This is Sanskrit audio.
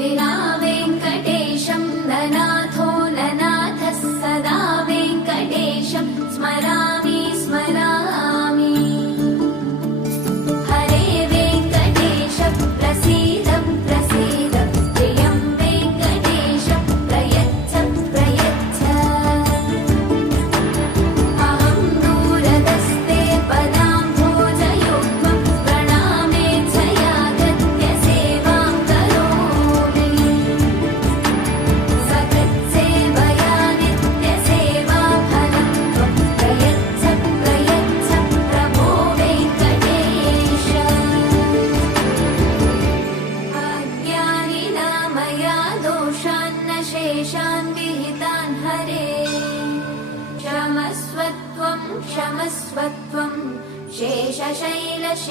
विना वेङ्कटेशं ननाथो ननाथः सदा वेङ्कटेशं स्मरामि स्मरामि। हरे वेङ्कटेश प्रसीद प्रसीद प्रियं वेङ्कटेश प्रयच्छ प्रयच्छ। अहं दूरदस्ते पदाम्भोजयुग्मं प्रणामे जयागत्य सेवां करोमि। सकृत्सेवया नित्यसेवाफलं त्वं प्रयच्छ प्रयच्छ प्रभो वेङ्कटेश। अज्ञानिना मया दोषान्न शेषान् विहितान् हरे। क्षमस्व त्वं शेषशैलशिखामणे।